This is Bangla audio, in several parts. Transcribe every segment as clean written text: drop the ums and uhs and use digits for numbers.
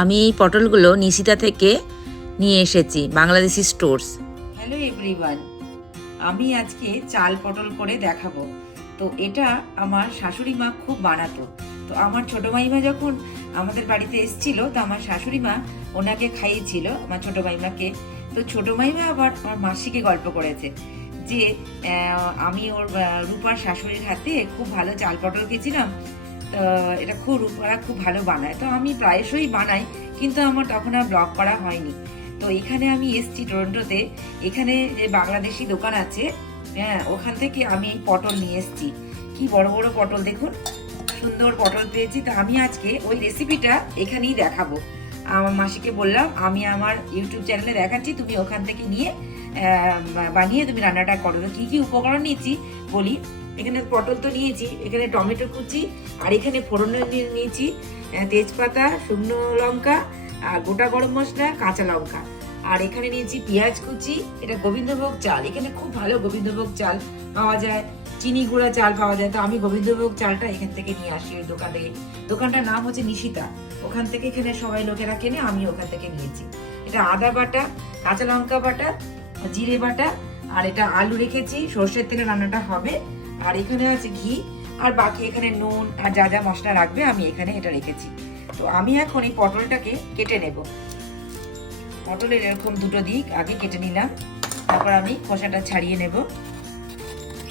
আমি এই পটলগুলো নিশিতা থেকে নিয়ে এসেছি, বাংলাদেশি স্টোর্স। হ্যালো এভরিওয়ান, আমি আজকে চাল পটল করে দেখাবো। তো এটা আমার শাশুড়ি মা খুব বানাতো। তো আমার ছোট মাইমা যখন আমাদের বাড়িতে এসেছিল, তো আমার শাশুড়ি মা ওনাকে খাইয়েছিল, আমার ছোট মাইমাকে। তো ছোট মাইমা আবার আমার মাসিকে গল্প করেছে যে আমি ওর রূপার শাশুড়ির হাতে খুব ভালো চাল পটল খেয়েছিলাম। তো এটা খুব রূপারা খুব ভালো বানায়, তো আমি প্রায়শই বানাই, কিন্তু আমার তখন আর ব্লগ করা হয়নি। তো এখানে আমি এসছি টরন্টোতে, এখানে যে বাংলাদেশি দোকান আছে, হ্যাঁ, ওখান থেকে আমি এই পটল নিয়ে এসছি। কি বড় বড় পটল দেখুন, সুন্দর পটল পেয়েছি। তো আমি আজকে ওই রেসিপিটা এখানেই দেখাবো। আমার মাসিকে বললাম আমি আমার ইউটিউব চ্যানেলে দেখাচ্ছি, তুমি ওখান থেকে নিয়ে বানিয়ে তুমি রান্নাটা করো। তো কি কি উপকরণ নিয়েছি বলি। এখানে পটল তো নিয়েছি, এখানে টমেটো কুচি, আর এখানে ফোড়নে নিয়েছি তেজপাতা, শুকনো লঙ্কা, আর গোটা গরম মশলা, কাঁচা লঙ্কা। আর এখানে নিয়েছি পেঁয়াজ কুচি। এটা গোবিন্দভোগ চাল, এখানে খুব ভালো গোবিন্দভোগ চাল পাওয়া যায়, চিনি গুঁড়া চাল পাওয়া যায়। তো আমি গোবিন্দভোগ চালটা এখান থেকে নিয়ে আসি ওই দোকান থেকে। দোকানটার নাম হচ্ছে নিশিতা, ওখান থেকে এখানে সবাই লোকেরা কেনে, আমি ওখান থেকে নিয়েছি। এটা আদা বাটা, কাঁচা লঙ্কা বাটা, জিরে বাটা, আর এটা আলু রেখেছি, সর্ষের তেলে রান্নাটা হবে। আর এখানে আছে ঘি, আর বাকি এখানে নুন আর যা যা মশলা রাখবে আমি এখানে এটা রেখেছি। তো আমি এখন এই পটলটাকে কেটে নেব। পটলের এরকম দুটো দিক আগে কেটে নিলাম, তারপর আমি খোসাটা ছাড়িয়ে নেব।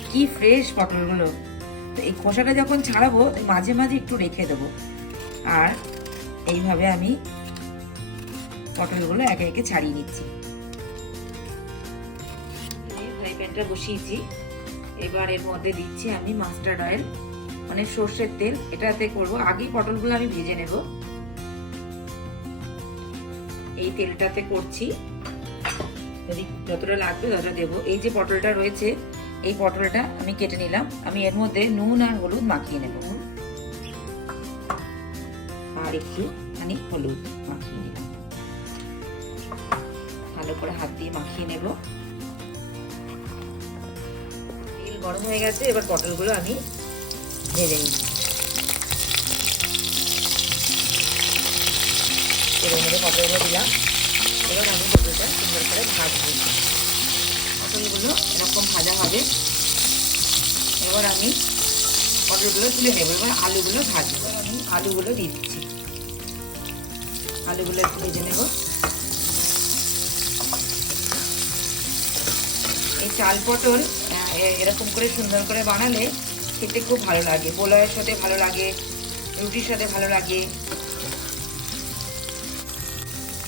কি ফ্রেশ পটলগুলো! তো এই খোসাটা যখন ছাড়াবো মাঝে মাঝে একটু রেখে দেবো। আর এইভাবে আমি পটলগুলো একে একে ছাড়িয়ে নিচ্ছি। ফ্রাই প্যানটা বসিয়েছি, এবার এর মধ্যে দিচ্ছি আমি মাস্টার্ড অয়েল, মানে সর্ষের তেল। এটাতে করবো, আগেই পটলগুলো আমি ভেজে নেব। এই তেলটাতে করছি, যদি যতটা লাগবে ততটা দেবো। এই যে পটলটা রয়েছে, এই পটলটা আমি কেটে নিলাম। আমি এর মধ্যে নুন আর হলুদ মাখিয়ে নেব, আর একটু হলুদ মাখিয়ে নিলাম। ভালো করে হাত দিয়ে মাখিয়ে নেব। তেল গরম হয়ে গেছে, এবার পটলগুলো আমি ভেজে নিচ্ছি। তেলের মধ্যে পটলগুলো দিলাম, এবার আমি পটলটা সুন্দর করে ভাজবো। পটলগুলো এরকম ভাজা হবে। এবার আমি পটলগুলো তুলে নেব, এবার আলুগুলো ভাজবো। আমি আলুগুলো দিয়ে দিচ্ছি, আলুগুলো একটু ভেজে নেব। এই চাল পটল এরকম করে সুন্দর করে বানালে খেতে খুব ভালো লাগে, পোলাওয়ের সাথে ভালো লাগে, রুটির সাথে ভালো লাগে।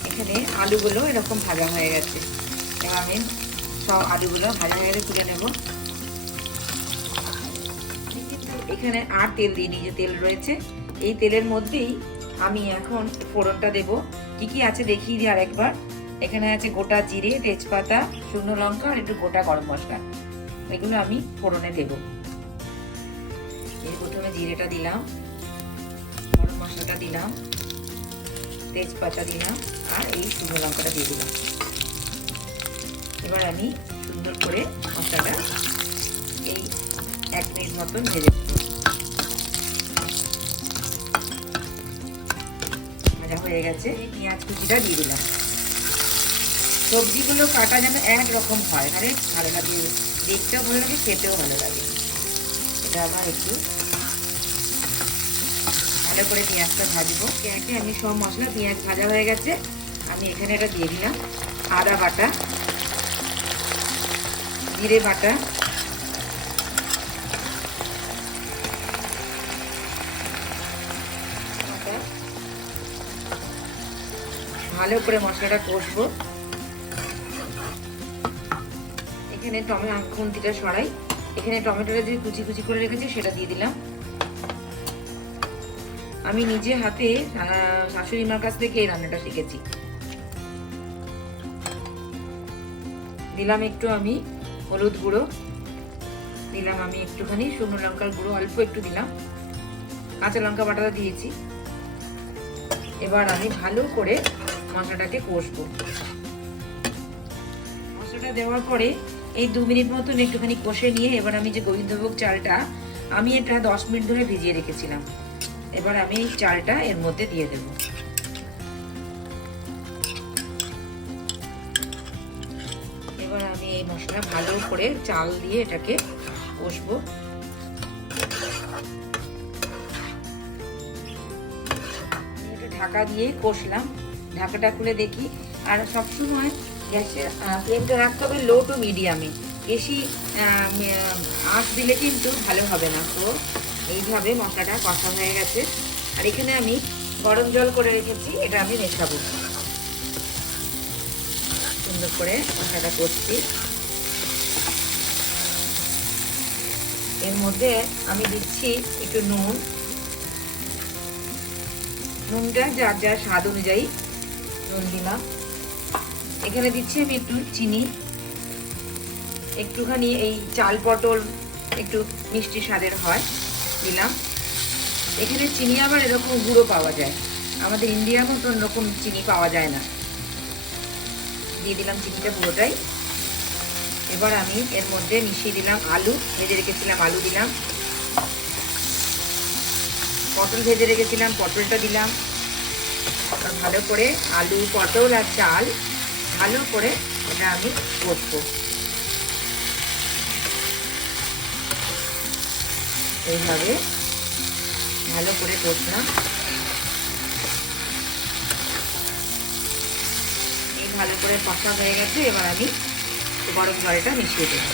এখানে আলুগুলো এরকম ভাজা হয়ে গেছে, এবার আমি সব আলুগুলো ভাজা হয়ে গেলে তুলে নেব। এখানে আর তেল দিইনি, যে তেল রয়েছে এই তেলের মধ্যেই আমি এখন ফোড়নটা দেব। কি কি আছে দেখিয়ে দিই আরেকবার। এখানে আছে গোটা জিরে, তেজপাতা, শুকনো লঙ্কা, আর একটু গোটা গরম মশলা। এগুলো আমি ফোড়নে দেব। এই প্রথমে জিরেটা দিলাম, গরম মশলাটা দিলাম, তেজপাতা দিলাম, আর এই শুকনো লঙ্কাটা দিয়ে দিলাম। এবার আমি সুন্দর করে মশলাটা এই 1 মিনিট মতন ভেজে নেব। ভাজা হয়ে গেছে, পেঁয়াজ কুচিটা দিয়ে দিলাম। সবজিগুলো কাটা যেন একরকম হয়, তাহলে ভালো লাগে, দেখতেও ভালো লাগে, খেতেও ভালো লাগে। এটা আবার একটু ভালো করে পেঁয়াজটা ভাজবো। একে আমি সব মশলা, পেঁয়াজ ভাজা হয়ে গেছে, আমি এখানে এটা দিয়ে দিলাম। আদা বাটা, জিরে বাটা, ভালো করে মশলাটা কষবো। এখানে টমেটো খুন্তিটা সরাই, এখানে টমেটোটা যে কুচি কুচি করে রেখেছি সেটা দিয়ে দিলাম। আমি নিজে হাতে শাশুড়ি মার কাছ থেকে এই রান্নাটা শিখেছি। দিলাম একটু আমি হলুদ গুঁড়ো, দিলাম আমি একটুখানি শুকনো লঙ্কার গুঁড়ো, অল্প একটু দিলাম, কাঁচা লঙ্কা বাটাটা দিয়েছি। এবার আমি ভালো করে মশলাটাকে কষবো। মশলাটা দেওয়ার পরে এই 2 মিনিট মতন একটুখানি কষে নিয়ে এবার আমি যে গোবিন্দভোগ চালটা, আমি এটা 10 মিনিট ধরে ভিজিয়ে রেখেছিলাম, এবার আমি এই চালটা এর মধ্যে দিয়ে দেব। এই মশলা ভালো করে চাল দিয়ে এটাকে কষবো। একটু ঢাকা দিয়ে কষলাম, ঢাকাটা খুলে দেখি। আর সবসময় গ্যাসের ফ্লেমটা রাখতে হবে লো টু মিডিয়ামে, বেশি আঁচ দিলে কিন্তু ভালো হবে না। তো এইভাবে মশলাটা কষা হয়ে গেছে। আর এখানে আমি গরম জল করে রেখেছি, এটা আমি মেশাবো। সুন্দর করে মশলাটা করছি। এর মধ্যে আমি দিচ্ছি একটু নুন, নুনটা যার যার স্বাদ অনুযায়ী নুন দিলাম। এখানে দিচ্ছি আমি একটু চিনি, একটুখানি এই চাল পটল একটু মিষ্টি স্বাদের হয় দিলাম। এখানে চিনি আবার এরকম গুঁড়ো পাওয়া যায়, আমাদের ইন্ডিয়ার মতন এরকম চিনি পাওয়া যায় না। দিয়ে দিলাম চিনিটা পুরোটাই। এবার আমি এর মধ্যে মিশিয়ে দিলাম আলু, ভেজে রেখেছিলাম আলু দিলাম, পটল ভেজে রেখেছিলাম পটলটা দিলাম। ভালো করে আলু পটল আর চাল ভালো করে এটা আমি কষবো। এইভাবে ভালো করে কষলাম। এই ভালো করে কষা হয়ে গেছে। এবার আমি গরম জলটা মিশিয়ে দেব।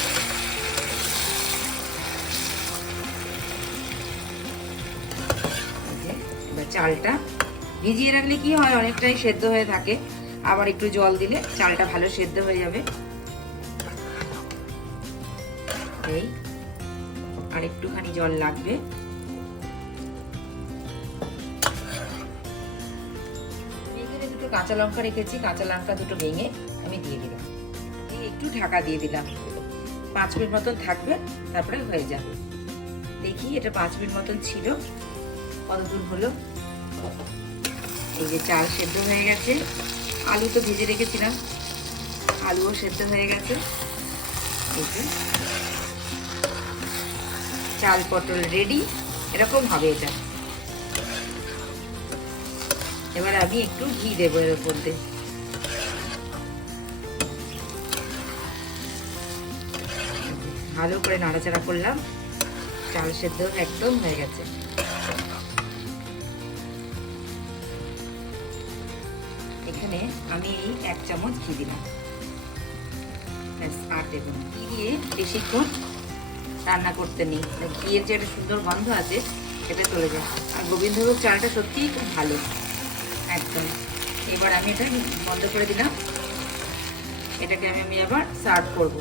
এবার চালটা ভিজিয়ে রাখলে কি হয়, অনেকটাই সেদ্ধ হয়ে থাকে। আবার একটু জল দিলে চালটা ভালো সেদ্ধ হয়ে যাবে। এই আর একটুখানি জল লাগবে। এখানে দুটো কাঁচা লঙ্কা রেখেছি, কাঁচা লঙ্কা দুটো ভেঙে আমি দিয়ে দিলাম। একটু ঢাকা দিয়ে দিলাম, 5 মিনিট মতন থাকবে, তারপরে হয়ে যাবে। দেখি এটা 5 মিনিট মতন ছিল, কতদূর হলো। এই যে চাল সেদ্ধ হয়ে গেছে, আলু তো ভেজে রেখেছিলাম, আলুও সেদ্ধ হয়ে গেছে। এই যে চাল পটল রেডি, এরকম হবে এটা। এবার আমি একটু ঘি দেবো এর উপর দিয়ে। ভালো করে নাড়াচাড়া করলাম, চাল সেদ্ধ একদম হয়ে গেছে। এখানে আমি 1 চামচ ঘি দিলাম, আর দেব না। ঘি দিয়ে বেশিক্ষণ রান্না করতে নেই, ঘিয়ের যে একটা সুন্দর গন্ধ আছে সেটা চলে যায়। আর গোবিন্দভোগ চালটা সত্যিই খুব ভালো একদম। এবার আমি এটা বন্ধ করে দিলাম, এটাকে আমি আবার সার্ভ করব।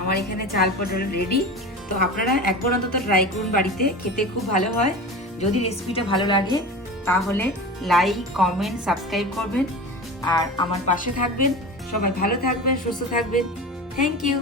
আমার এখানে চাল পটল রেডি। তো আপনারা একবার অন্তত ট্রাই করুন বাড়িতে, খেতে খুব ভালো হয়। যদি রেসিপিটা ভালো লাগে তাহলে লাইক কমেন্ট সাবস্ক্রাইব করবেন আর আমার পাশে থাকবেন। সবাই ভালো থাকবেন, সুস্থ থাকবেন। Thank you.